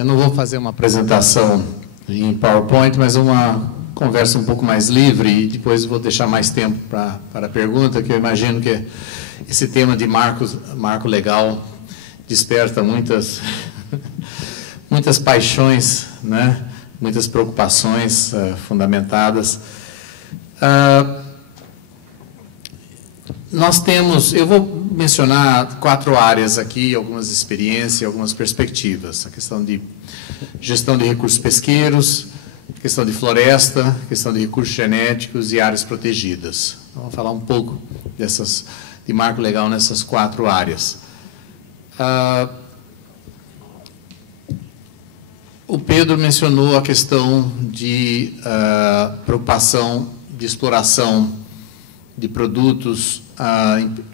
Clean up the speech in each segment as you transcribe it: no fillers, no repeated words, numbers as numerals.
Eu não vou fazer uma apresentação em PowerPoint, mas uma conversa um pouco mais livre, e depois vou deixar mais tempo para a pergunta, que eu imagino que esse tema de marco legal desperta muitas paixões, né? Muitas preocupações fundamentadas. Nós temos, eu vou mencionar 4 áreas aqui, algumas experiências, algumas perspectivas. A questão de gestão de recursos pesqueiros, questão de floresta, questão de recursos genéticos e áreas protegidas. Então, vamos falar um pouco de marco legal nessas 4 áreas. O Pedro mencionou a questão de preocupação de exploração de produtos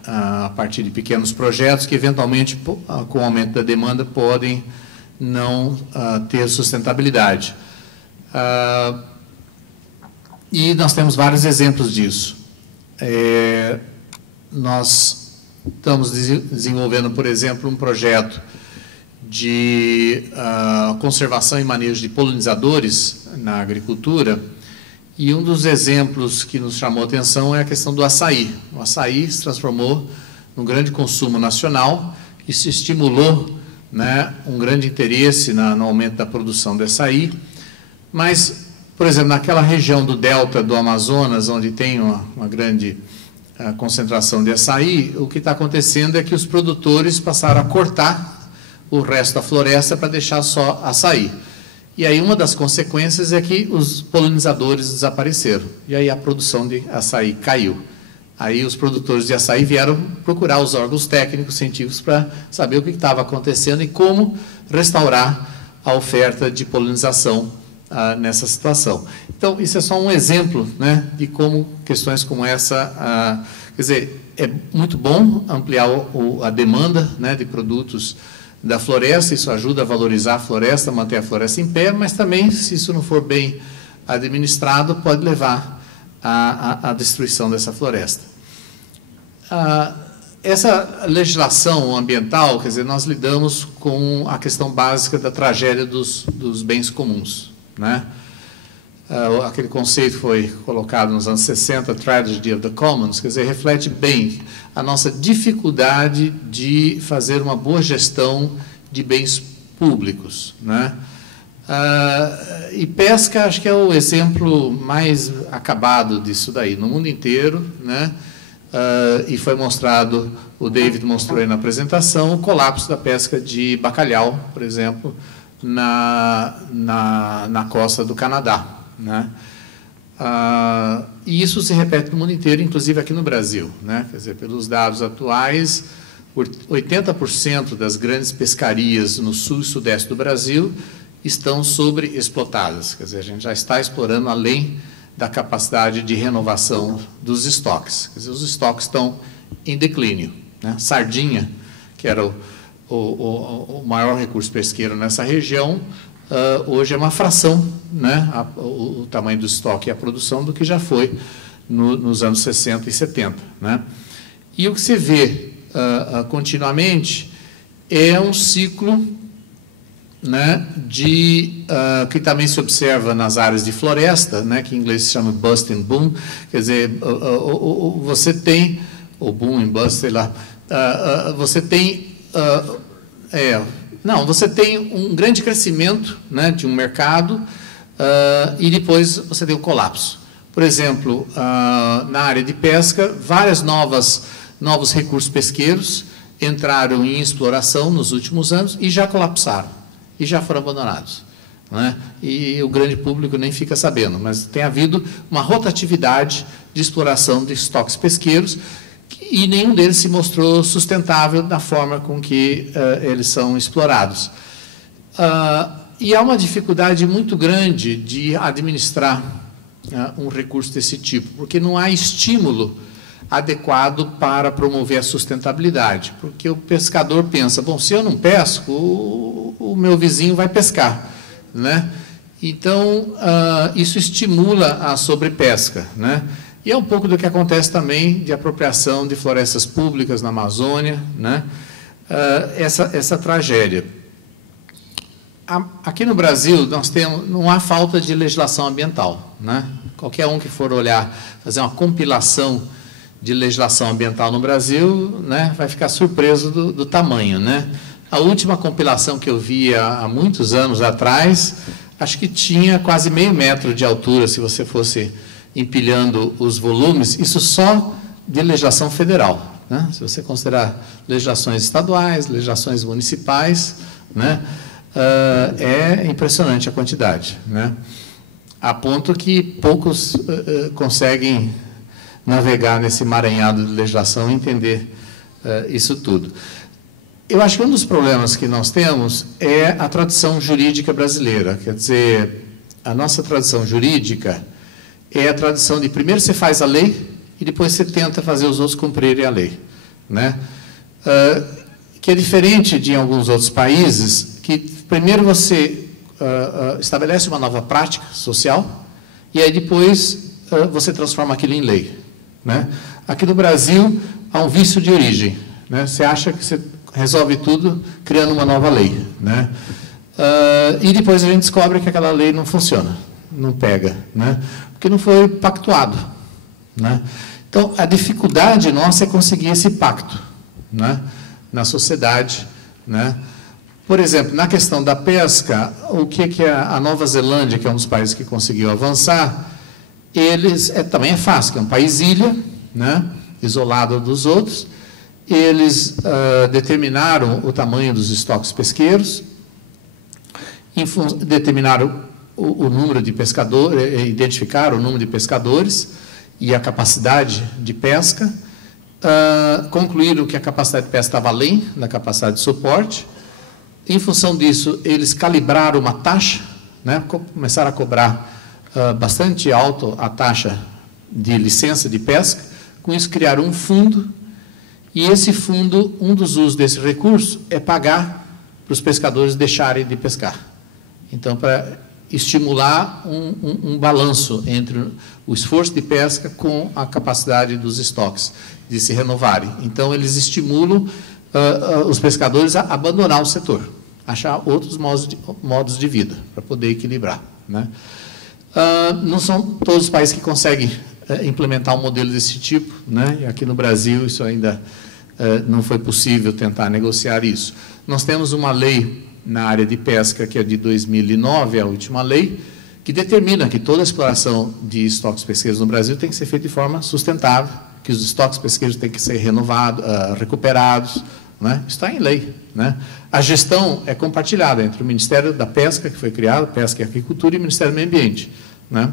a partir de pequenos projetos que, eventualmente, com o aumento da demanda, podem não ter sustentabilidade. E nós temos vários exemplos disso. Nós estamos desenvolvendo, por exemplo, um projeto de conservação e manejo de polinizadores na agricultura, e um dos exemplos que nos chamou a atenção é a questão do açaí. O açaí se transformou num grande consumo nacional, e se estimulou, né, um grande interesse no aumento da produção de açaí. Mas, por exemplo, naquela região do delta do Amazonas, onde tem uma grande concentração de açaí, o que está acontecendo é que os produtores passaram a cortar o resto da floresta para deixar só açaí. E aí uma das consequências é que os polinizadores desapareceram. E aí a produção de açaí caiu. Aí os produtores de açaí vieram procurar os órgãos técnicos, científicos, para saber o que estava acontecendo e como restaurar a oferta de polinização nessa situação. Então, isso é só um exemplo, né, de como questões como essa... quer dizer, é muito bom ampliar a demanda, né, de produtos da floresta, isso ajuda a valorizar a floresta, manter a floresta em pé, mas também, se isso não for bem administrado, pode levar à destruição dessa floresta. Essa legislação ambiental, quer dizer, nós lidamos com a questão básica da tragédia dos bens comuns, né? Aquele conceito foi colocado nos anos 60, Tragedy of the Commons, quer dizer, reflete bem a nossa dificuldade de fazer uma boa gestão de bens públicos, né? E pesca, acho que é o exemplo mais acabado disso daí, no mundo inteiro, né? E foi mostrado, o David mostrou aí na apresentação, o colapso da pesca de bacalhau, por exemplo, na costa do Canadá, né? E isso se repete no mundo inteiro, inclusive aqui no Brasil, né? Quer dizer, pelos dados atuais, 80% das grandes pescarias no sul e sudeste do Brasil estão sobreexplotadas. Quer dizer, a gente já está explorando além da capacidade de renovação dos estoques. Quer dizer, os estoques estão em declínio, né? Sardinha, que era o maior recurso pesqueiro nessa região, hoje é uma fração, né, o tamanho do estoque e a produção do que já foi nos anos 60 e 70. Né? E o que se vê continuamente é um ciclo, né, que também se observa nas áreas de floresta, né, que em inglês se chama bust and boom, quer dizer, você tem, ou boom and bust, sei lá, você tem... você tem um grande crescimento, né, de um mercado, e depois você tem o colapso. Por exemplo, na área de pesca, vários novos recursos pesqueiros entraram em exploração nos últimos anos e já colapsaram, e já foram abandonados, né? E o grande público nem fica sabendo, mas tem havido uma rotatividade de exploração de estoques pesqueiros, e nenhum deles se mostrou sustentável da forma com que eles são explorados. E há uma dificuldade muito grande de administrar um recurso desse tipo, porque não há estímulo adequado para promover a sustentabilidade, porque o pescador pensa, bom, se eu não pesco, o meu vizinho vai pescar, né? Então, isso estimula a sobrepesca, né? E é um pouco do que acontece também de apropriação de florestas públicas na Amazônia, né? Essa tragédia. aqui no Brasil, não há falta de legislação ambiental, né? Qualquer um que for olhar, fazer uma compilação de legislação ambiental no Brasil, né, vai ficar surpreso do tamanho, né? A última compilação que eu vi há muitos anos atrás, acho que tinha quase meio metro de altura, se você fosse empilhando os volumes, isso só de legislação federal, né? Se você considerar legislações estaduais, legislações municipais, né, é impressionante a quantidade, né? A ponto que poucos conseguem navegar nesse emaranhado de legislação e entender isso tudo. Eu acho que um dos problemas que nós temos é a tradição jurídica brasileira. Quer dizer, a nossa tradição jurídica é a tradição de primeiro você faz a lei e depois você tenta fazer os outros cumprirem a lei, né? Que é diferente de alguns outros países, que primeiro você estabelece uma nova prática social e aí depois você transforma aquilo em lei, né? Aqui no Brasil há um vício de origem, né? Você acha que você resolve tudo criando uma nova lei, né? E depois a gente descobre que aquela lei não funciona, não pega, né? Porque não foi pactuado, né? Então, a dificuldade nossa é conseguir esse pacto, né, na sociedade, né? Por exemplo, na questão da pesca, o que a Nova Zelândia, que é um dos países que conseguiu avançar, eles, também é fácil, que é um país ilha, né, isolado dos outros, eles determinaram o tamanho dos estoques pesqueiros, determinaram o número de pescadores, identificaram o número de pescadores e a capacidade de pesca, concluíram que a capacidade de pesca estava além da capacidade de suporte. Em função disso, eles calibraram uma taxa, né, começaram a cobrar bastante alto a taxa de licença de pesca. Com isso, criaram um fundo, e esse fundo, um dos usos desse recurso é pagar para os pescadores deixarem de pescar. Então, para estimular um balanço entre o esforço de pesca com a capacidade dos estoques de se renovarem. Então, eles estimulam os pescadores a abandonar o setor, achar outros modos de vida para poder equilibrar, né? Não são todos os países que conseguem implementar um modelo desse tipo, né? E aqui no Brasil isso ainda não foi possível tentar negociar isso. Nós temos uma lei na área de pesca, que é de 2009, a última lei, que determina que toda a exploração de estoques pesqueiros no Brasil tem que ser feita de forma sustentável, que os estoques pesqueiros têm que ser renovados, recuperados, né? Está em lei, né? A gestão é compartilhada entre o Ministério da Pesca, que foi criado, Pesca e Agricultura, e o Ministério do Meio Ambiente, né?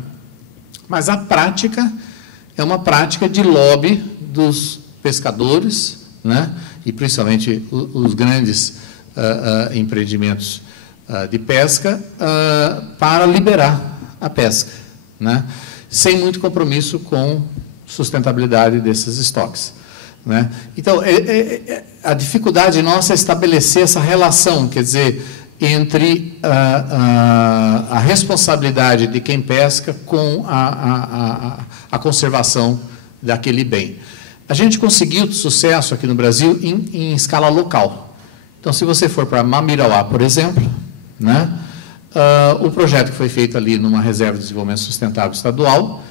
Mas a prática é uma prática de lobby dos pescadores, né? E principalmente os grandes empreendimentos de pesca para liberar a pesca, né? Sem muito compromisso com sustentabilidade desses estoques, né? Então, a dificuldade nossa é estabelecer essa relação, quer dizer, entre a responsabilidade de quem pesca com a conservação daquele bem. A gente conseguiu sucesso aqui no Brasil em escala local. Então, se você for para Mamirauá, por exemplo, né, o projeto que foi feito ali numa reserva de desenvolvimento sustentável estadual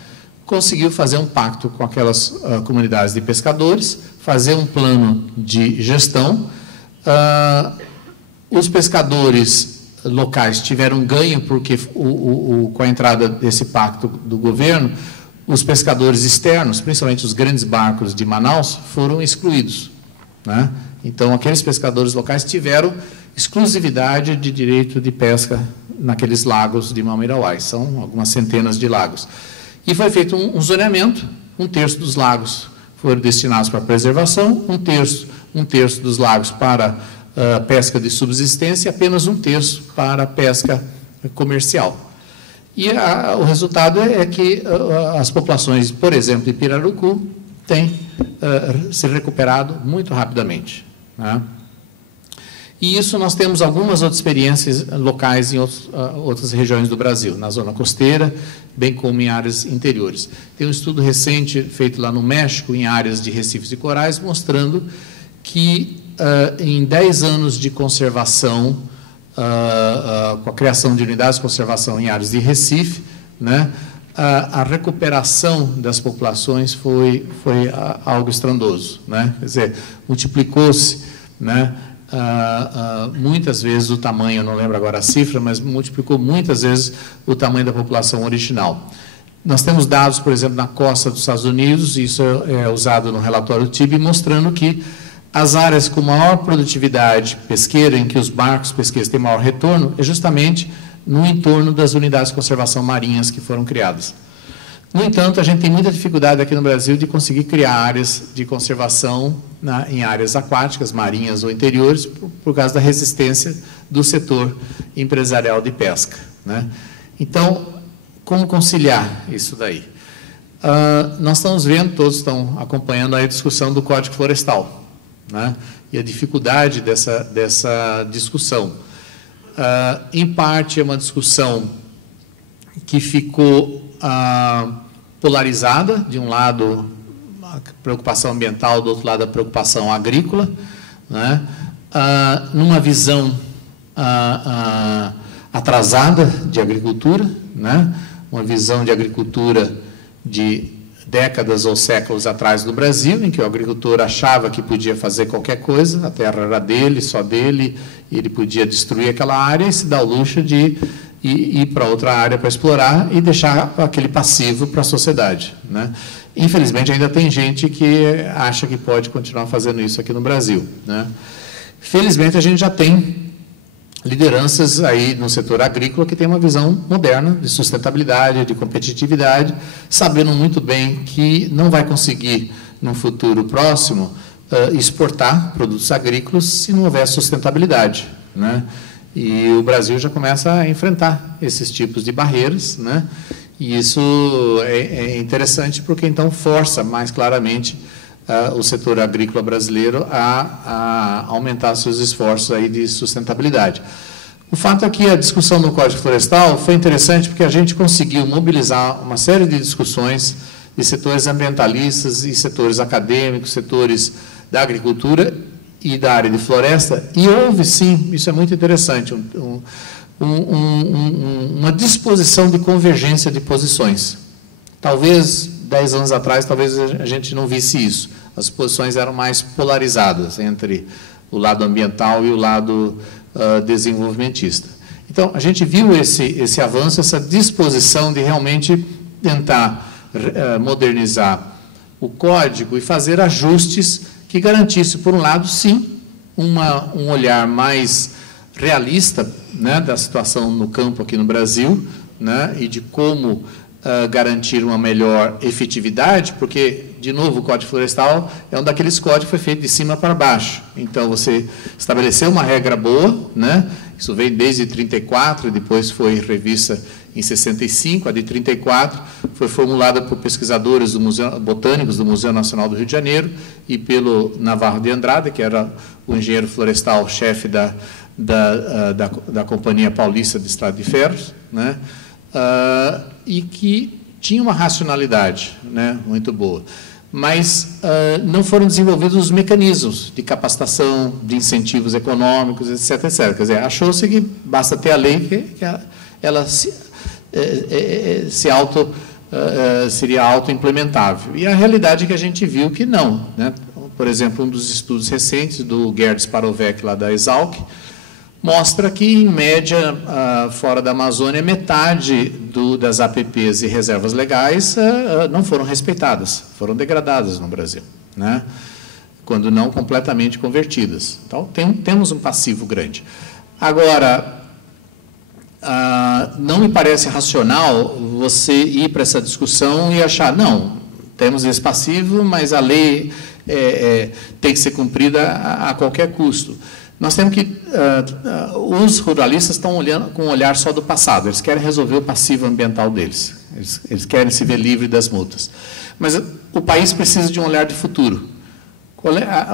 conseguiu fazer um pacto com aquelas comunidades de pescadores, fazer um plano de gestão. Os pescadores locais tiveram ganho, porque com a entrada desse pacto do governo, os pescadores externos, principalmente os grandes barcos de Manaus, foram excluídos, né? Então, aqueles pescadores locais tiveram exclusividade de direito de pesca naqueles lagos de Mamirauá. São algumas centenas de lagos. E foi feito um zoneamento, 1/3 dos lagos foram destinados para preservação, um terço dos lagos para pesca de subsistência e apenas 1/3 para pesca comercial. E o resultado é que as populações, por exemplo, de Pirarucu, têm se recuperado muito rapidamente, né? E isso nós temos algumas outras experiências locais em outras regiões do Brasil, na zona costeira, bem como em áreas interiores. Tem um estudo recente feito lá no México, em áreas de recifes e corais, mostrando que em 10 anos de conservação com a criação de unidades de conservação em áreas de Recife, né, a recuperação das populações foi algo estrondoso, né? Quer dizer, multiplicou-se, né, muitas vezes o tamanho, eu não lembro agora a cifra, mas multiplicou muitas vezes o tamanho da população original. Nós temos dados, por exemplo, na costa dos Estados Unidos, isso é usado no relatório TIB, mostrando que as áreas com maior produtividade pesqueira, em que os barcos pesqueiros têm maior retorno, é justamente no entorno das unidades de conservação marinhas que foram criadas. No entanto, a gente tem muita dificuldade aqui no Brasil de conseguir criar áreas de conservação em áreas aquáticas, marinhas ou interiores, por causa da resistência do setor empresarial de pesca, né? Então, como conciliar isso daí? Nós estamos vendo, todos estão acompanhando a discussão do Código Florestal, né? E a dificuldade dessa discussão. Em parte, é uma discussão que ficou polarizada, de um lado a preocupação ambiental, do outro lado a preocupação agrícola, né? Numa visão atrasada de agricultura, né? Uma visão de agricultura de décadas ou séculos atrás do Brasil, em que o agricultor achava que podia fazer qualquer coisa, a terra era dele, só dele, e ele podia destruir aquela área e se dar o luxo de ir para outra área para explorar e deixar aquele passivo para a sociedade, né? Infelizmente, ainda tem gente que acha que pode continuar fazendo isso aqui no Brasil, né? Felizmente, a gente já tem lideranças aí no setor agrícola que tem uma visão moderna de sustentabilidade, de competitividade, sabendo muito bem que não vai conseguir, no futuro próximo, exportar produtos agrícolas se não houver sustentabilidade, né? E o Brasil já começa a enfrentar esses tipos de barreiras, né? E isso é interessante porque, então, força mais claramente o setor agrícola brasileiro a aumentar seus esforços aí de sustentabilidade. O fato é que a discussão no Código Florestal foi interessante porque a gente conseguiu mobilizar uma série de discussões de setores ambientalistas e setores acadêmicos, setores da agricultura e da área de floresta, e houve, sim, isso é muito interessante, uma disposição de convergência de posições. Talvez 10 anos atrás, talvez a gente não visse isso. As posições eram mais polarizadas entre o lado ambiental e o lado desenvolvimentista. Então, a gente viu esse avanço, essa disposição de realmente tentar modernizar o código e fazer ajustes que garantisse, por um lado, sim, um olhar mais realista, né, da situação no campo aqui no Brasil, né, e de como garantir uma melhor efetividade, porque, de novo, o Código Florestal é um daqueles códigos que foi feito de cima para baixo. Então, você estabeleceu uma regra boa, né? Isso veio desde 34, depois foi revista em 65, a de 34 foi formulada por pesquisadores botânicos do Museu Nacional do Rio de Janeiro e pelo Navarro de Andrade, que era o engenheiro florestal, chefe da Companhia Paulista de Estrada de Ferros, né? E que tinha uma racionalidade, né, muito boa. Mas não foram desenvolvidos os mecanismos de capacitação, de incentivos econômicos, etc., etc. Quer dizer, achou-se que basta ter a lei que ela seria auto-implementável. E a realidade é que a gente viu que não, né? Por exemplo, um dos estudos recentes do Gerd Sparovec, lá da Exalc, mostra que, em média, fora da Amazônia, metade das APPs e reservas legais não foram respeitadas, foram degradadas no Brasil, né? Quando não completamente convertidas. Então, temos um passivo grande. Agora, não me parece racional você ir para essa discussão e achar, não, temos esse passivo, mas a lei tem que ser cumprida a qualquer custo. Nós temos que... os ruralistas estão olhando com um olhar só do passado, eles querem resolver o passivo ambiental deles, eles querem se ver livre das multas. Mas o país precisa de um olhar de futuro.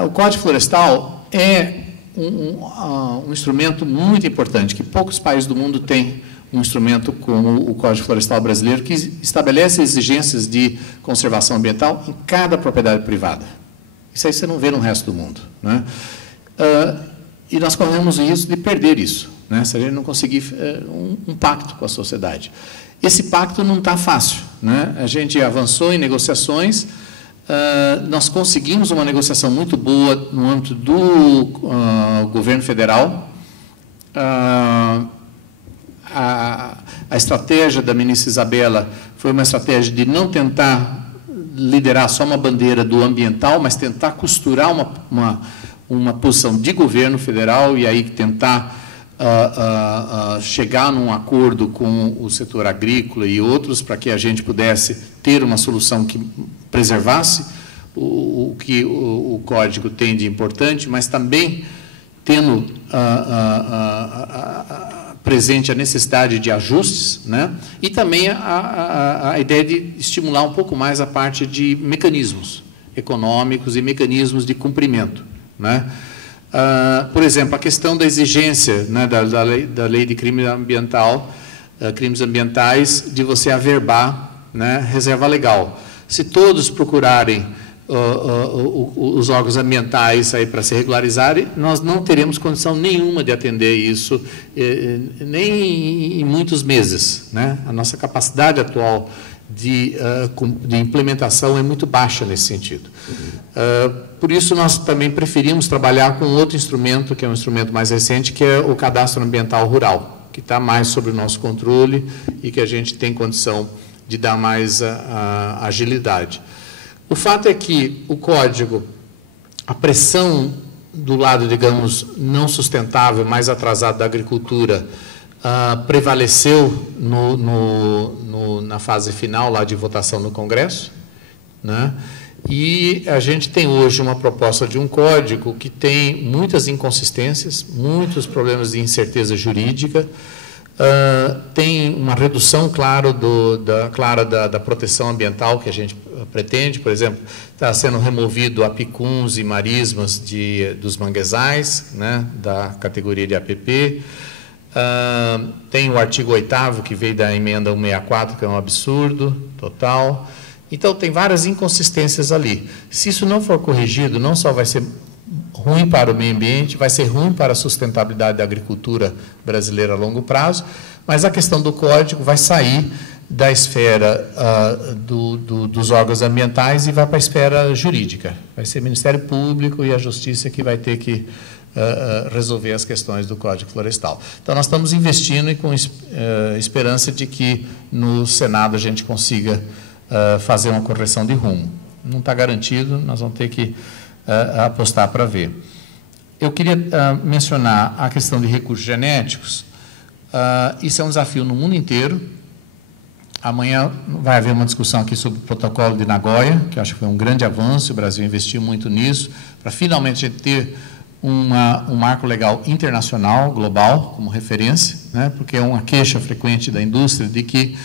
O Código Florestal é um instrumento muito importante, que poucos países do mundo têm um instrumento como o Código Florestal brasileiro, que estabelece exigências de conservação ambiental em cada propriedade privada. Isso aí você não vê no resto do mundo, né? E nós corremos o risco de perder isso, né, se a gente não conseguir um pacto com a sociedade. Esse pacto não está fácil, né? A gente avançou em negociações, nós conseguimos uma negociação muito boa no âmbito do governo federal. A estratégia da ministra Isabela foi uma estratégia de não tentar liderar só uma bandeira do ambiental, mas tentar costurar uma posição de governo federal e aí tentar chegar num acordo com o setor agrícola e outros para que a gente pudesse ter uma solução que preservasse o que o Código tem de importante, mas também tendo presente a necessidade de ajustes, né? E também a ideia de estimular um pouco mais a parte de mecanismos econômicos e mecanismos de cumprimento, né? Por exemplo, a questão da exigência, né, da lei de crime ambiental, crimes ambientais, de você averbar, né, reserva legal. Se todos procurarem os órgãos ambientais aí para se regularizarem, nós não teremos condição nenhuma de atender isso, nem em muitos meses, né? A nossa capacidade atual de implementação é muito baixa nesse sentido. Por isso, nós também preferimos trabalhar com outro instrumento, que é um instrumento mais recente, que é o Cadastro Ambiental Rural, que está mais sob o nosso controle e que a gente tem condição de dar mais agilidade. O fato é que o Código, a pressão do lado, digamos, não sustentável, mais atrasado da agricultura, prevaleceu na fase final lá de votação no Congresso, né? E a gente tem hoje uma proposta de um código que tem muitas inconsistências, muitos problemas de incerteza jurídica, tem uma redução, claro, da proteção ambiental que a gente pretende. Por exemplo, está sendo removido apicuns e marismas dos manguezais, né, da categoria de APP. Tem o artigo 8º, que veio da emenda 164, que é um absurdo total. Então, tem várias inconsistências ali. Se isso não for corrigido, não só vai ser ruim para o meio ambiente, vai ser ruim para a sustentabilidade da agricultura brasileira a longo prazo, mas a questão do Código vai sair da esfera dos órgãos ambientais e vai para a esfera jurídica. Vai ser o Ministério Público e a Justiça que vai ter que resolver as questões do Código Florestal. Então, nós estamos investindo e com esperança de que no Senado a gente consiga fazer uma correção de rumo. Não está garantido, nós vamos ter que apostar para ver. Eu queria mencionar a questão de recursos genéticos. Isso é um desafio no mundo inteiro. Amanhã vai haver uma discussão aqui sobre o protocolo de Nagoya, que eu acho que foi um grande avanço, o Brasil investiu muito nisso, para finalmente a gente ter um marco legal internacional, global, como referência, né? Porque é uma queixa frequente da indústria de que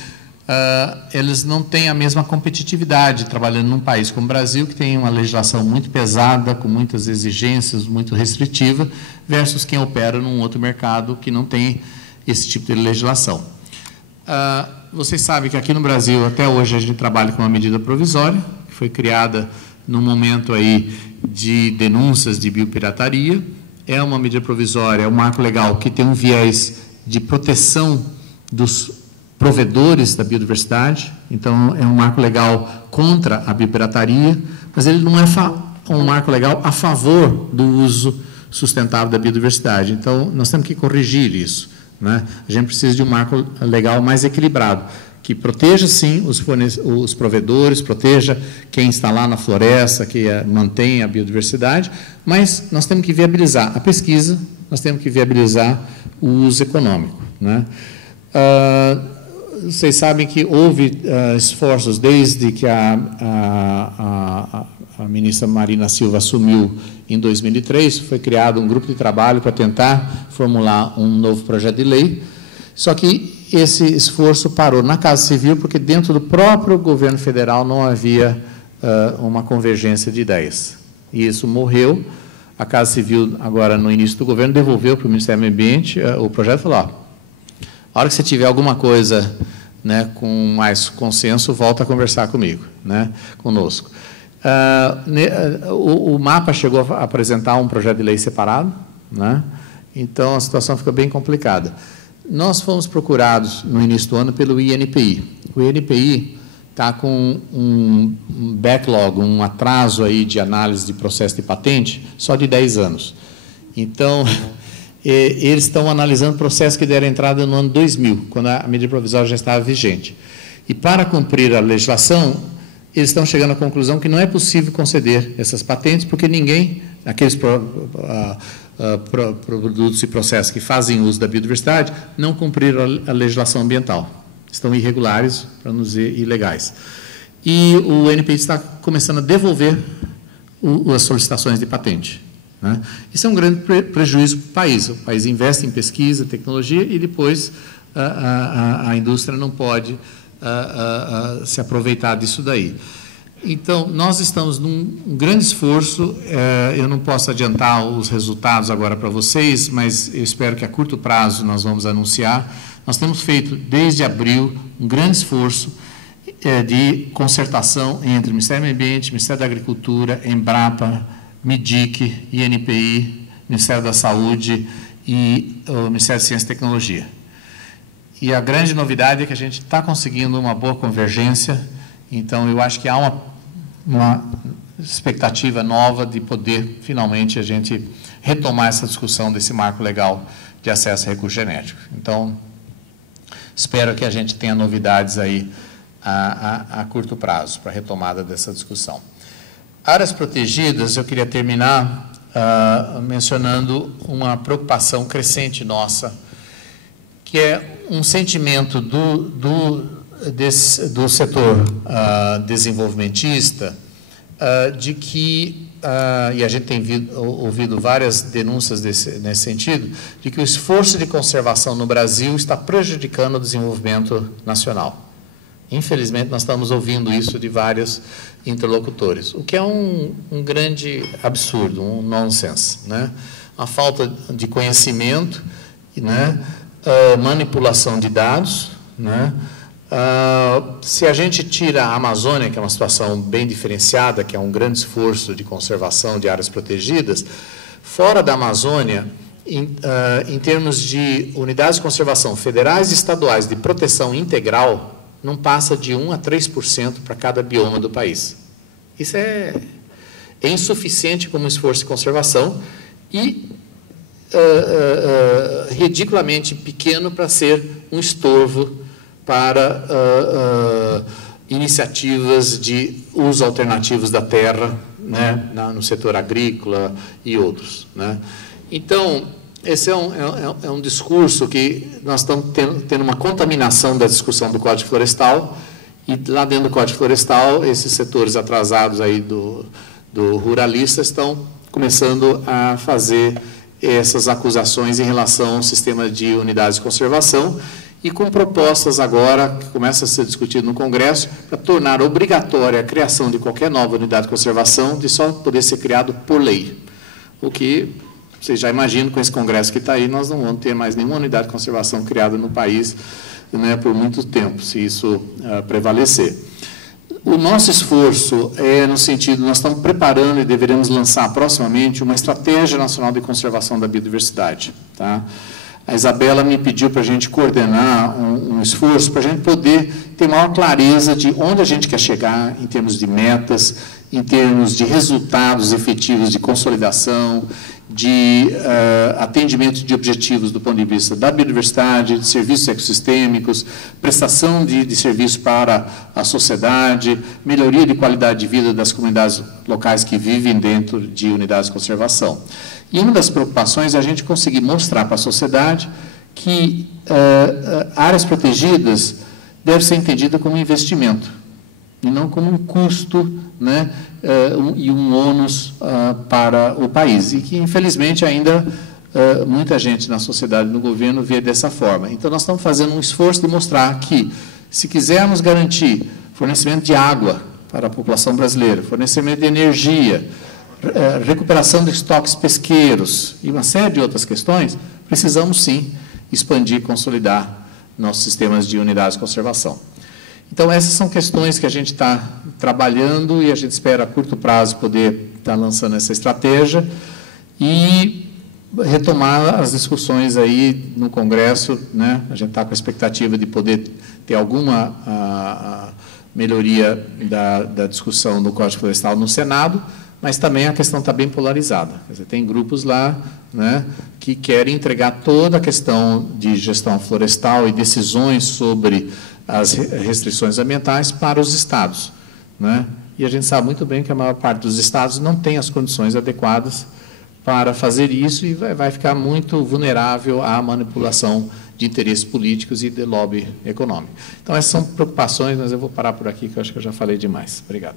eles não têm a mesma competitividade trabalhando num país como o Brasil, que tem uma legislação muito pesada, com muitas exigências, muito restritiva, versus quem opera num outro mercado que não tem esse tipo de legislação. Vocês sabem que aqui no Brasil, até hoje, a gente trabalha com uma medida provisória, que foi criada no momento aí de denúncias de biopirataria. É uma medida provisória, é um marco legal que tem um viés de proteção dos provedores da biodiversidade, então é um marco legal contra a biopirataria, mas ele não é um marco legal a favor do uso sustentável da biodiversidade. Então, nós temos que corrigir isso, né? A gente precisa de um marco legal mais equilibrado, que proteja, sim, os provedores, proteja quem está lá na floresta, que mantém a biodiversidade, mas nós temos que viabilizar a pesquisa, nós temos que viabilizar o uso econômico, né? Vocês sabem que houve esforços desde que a ministra Marina Silva assumiu em 2003, foi criado um grupo de trabalho para tentar formular um novo projeto de lei, só que esse esforço parou na Casa Civil, porque dentro do próprio governo federal não havia uma convergência de ideias. E isso morreu. A Casa Civil, agora no início do governo, devolveu para o Ministério do Meio Ambiente o projeto e falou: a hora que você tiver alguma coisa, né, com mais consenso, volta a conversar comigo, né, conosco. O MAPA chegou a apresentar um projeto de lei separado, né? Então, a situação fica bem complicada. Nós fomos procurados, no início do ano, pelo INPI. O INPI está com um backlog, um atraso aí de análise de processo de patente, só de 10 anos. Então, eles estão analisando processos que deram entrada no ano 2000, quando a medida provisória já estava vigente. E, para cumprir a legislação, eles estão chegando à conclusão que não é possível conceder essas patentes, porque ninguém, aqueles produtos e processos que fazem uso da biodiversidade, não cumpriram a legislação ambiental. Estão irregulares, para não dizer ilegais. E o INPI está começando a devolver as solicitações de patente, né? Isso é um grande prejuízo para o país. O país investe em pesquisa, tecnologia, e depois a indústria não pode se aproveitar disso daí. Então, nós estamos num grande esforço. Eu não posso adiantar os resultados agora para vocês, mas eu espero que a curto prazo nós vamos anunciar. Nós temos feito, desde abril, um grande esforço de concertação entre o Ministério do Meio Ambiente, Ministério da Agricultura, Embrapa, MIDIC, INPI, Ministério da Saúde e o Ministério da Ciência e Tecnologia. E a grande novidade é que a gente está conseguindo uma boa convergência. Então, eu acho que há uma expectativa nova de poder, finalmente, a gente retomar essa discussão desse marco legal de acesso a recurso genético. Então, espero que a gente tenha novidades aí a curto prazo para a retomada dessa discussão. Áreas protegidas, eu queria terminar mencionando uma preocupação crescente nossa, que é um sentimento do setor desenvolvimentista, de que, e a gente tem ouvido várias denúncias nesse sentido, de que o esforço de conservação no Brasil está prejudicando o desenvolvimento nacional. Infelizmente, nós estamos ouvindo isso de vários interlocutores, o que é um grande absurdo, um nonsense, né? Uma falta de conhecimento, né? Manipulação de dados, né? Se a gente tira a Amazônia, que é uma situação bem diferenciada, que é um grande esforço de conservação de áreas protegidas, fora da Amazônia, em termos de unidades de conservação federais e estaduais de proteção integral, não passa de 1 a 3% para cada bioma do país. Isso é insuficiente como esforço de conservação e ridiculamente pequeno para ser um estorvo para iniciativas de uso alternativos da terra, né, no setor agrícola e outros, né? Então, esse é um discurso que nós estamos tendo uma contaminação da discussão do Código Florestal, e lá dentro do Código Florestal, esses setores atrasados aí do ruralista estão começando a fazer essas acusações em relação ao sistema de unidades de conservação, e com propostas agora, que começa a ser discutido no Congresso, para tornar obrigatória a criação de qualquer nova unidade de conservação, de só poder ser criado por lei. O que, vocês já imaginam, com esse Congresso que está aí, nós não vamos ter mais nenhuma unidade de conservação criada no país, né, por muito tempo, se isso prevalecer. O nosso esforço é no sentido, nós estamos preparando e deveremos lançar proximamente uma estratégia nacional de conservação da biodiversidade, tá? A Isabela me pediu para a gente coordenar um esforço para a gente poder ter maior clareza de onde a gente quer chegar em termos de metas, em termos de resultados efetivos de consolidação, de atendimento de objetivos do ponto de vista da biodiversidade, de serviços ecossistêmicos, prestação de serviços para a sociedade, melhoria de qualidade de vida das comunidades locais que vivem dentro de unidades de conservação. E uma das preocupações é a gente conseguir mostrar para a sociedade que áreas protegidas devem ser entendidas como um investimento, e não como um custo, né, e um ônus para o país. E que, infelizmente, ainda muita gente na sociedade, no governo, vê dessa forma. Então, nós estamos fazendo um esforço de mostrar que, se quisermos garantir fornecimento de água para a população brasileira, fornecimento de energia, recuperação de estoques pesqueiros e uma série de outras questões, precisamos, sim, expandir e consolidar nossos sistemas de unidades de conservação. Então, essas são questões que a gente está trabalhando e a gente espera, a curto prazo, poder estar lançando essa estratégia. E retomar as discussões aí no Congresso, né? A gente está com a expectativa de poder ter alguma melhoria da discussão do Código Florestal no Senado, mas também a questão está bem polarizada. Quer dizer, tem grupos lá, né, que querem entregar toda a questão de gestão florestal e decisões sobre as restrições ambientais para os estados, né? E a gente sabe muito bem que a maior parte dos estados não tem as condições adequadas para fazer isso e vai ficar muito vulnerável à manipulação de interesses políticos e de lobby econômico. Então, essas são preocupações, mas eu vou parar por aqui, que eu acho que eu já falei demais. Obrigado.